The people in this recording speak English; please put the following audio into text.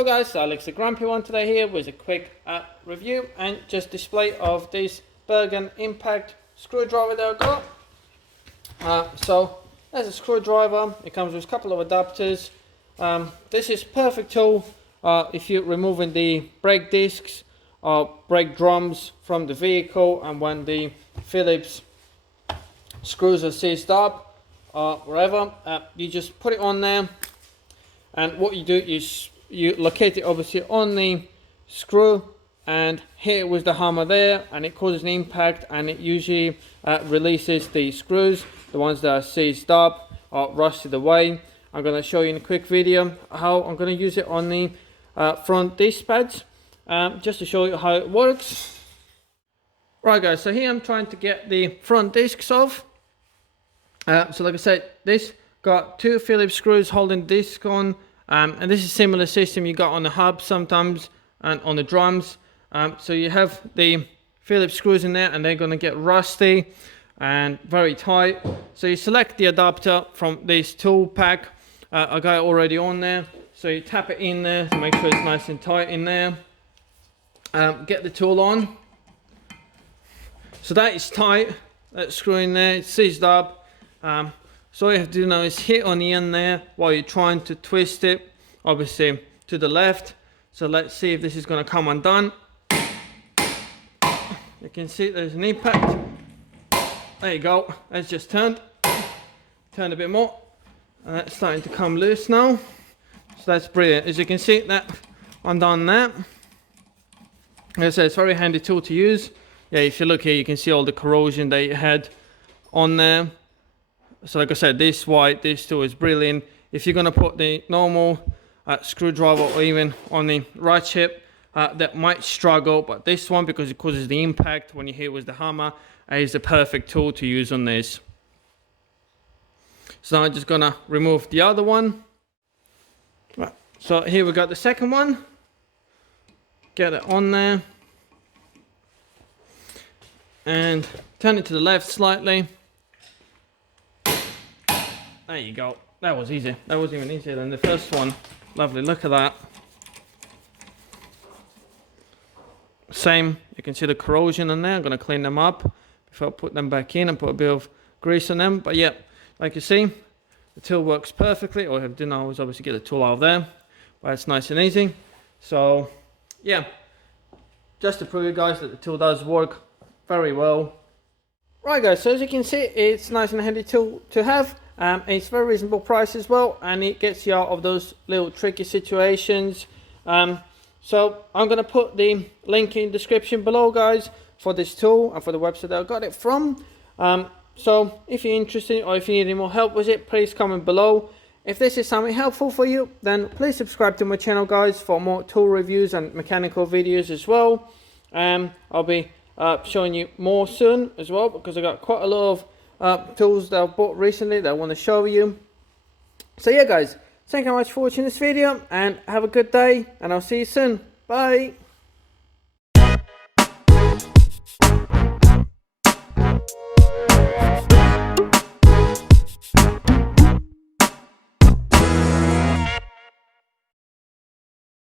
Hello guys, Alexthegrumpyone today here with a quick review and just display of this Bergen Impact screwdriver that I got. So there's a screwdriver, it comes with a couple of adapters. This is perfect tool if you're removing the brake discs or brake drums from the vehicle, and when the Phillips screws are seized up or wherever, you just put it on there, and what you do is you locate it obviously on the screw and hit it with the hammer there, and it causes an impact, and it usually releases the screws, the ones that are seized up or rusted away. I'm going to show you in a quick video how I'm going to use it on the front disc pads, just to show you how it works. Right guys, so here I'm trying to get the front discs off. So like I said, this got two Phillips screws holding the disc on, and this is a similar system you got on the hub sometimes and on the drums. So you have the Phillips screws in there, and they're going to get rusty and very tight. So you select the adapter from this tool pack. I got it already on there, so you tap it in there to make sure it's nice and tight in there. Get the tool on. So that is tight, that screw in there, it's seized up. So all you have to do now is hit on the end there while you're trying to twist it, obviously to the left. So let's see if this is going to come undone. You can see there's an impact. There you go, that's just turned a bit more, and that's starting to come loose now. So that's brilliant. As you can see, that undone that. As I said, it's a very handy tool to use. Yeah, if you look here, you can see all the corrosion that you had on there. So like I said, this tool is brilliant. If you're going to put the normal screwdriver or even on the ratchet, that might struggle, but this one, because it causes the impact when you hit with the hammer, is the perfect tool to use on this. So now I'm just going to remove the other one. Right, so here we got the second one. Get it on there. And turn it to the left slightly. There you go. That was easy. That was even easier than the first one. Lovely, look at that. Same, you can see the corrosion in there. I'm going to clean them up before I put them back in and put a bit of grease on them. But yeah, like you see, the tool works perfectly. All I have to do now is obviously get the tool out of there. But it's nice and easy. So yeah, just to prove you guys that the tool does work very well. Right guys, so as you can see, it's nice and handy tool to have. It's very reasonable price as well, and it gets you out of those little tricky situations. So I'm going to put the link in the description below guys for this tool and for the website that I got it from. So if you're interested, or if you need any more help with it, please comment below. If this is something helpful for you, then please subscribe to my channel guys for more tool reviews and mechanical videos as well. I'll be showing you more soon as well, because I got quite a lot of tools that I've bought recently that I want to show you. So yeah guys, thank you very much for watching this video, and have a good day, and I'll see you soon. Bye.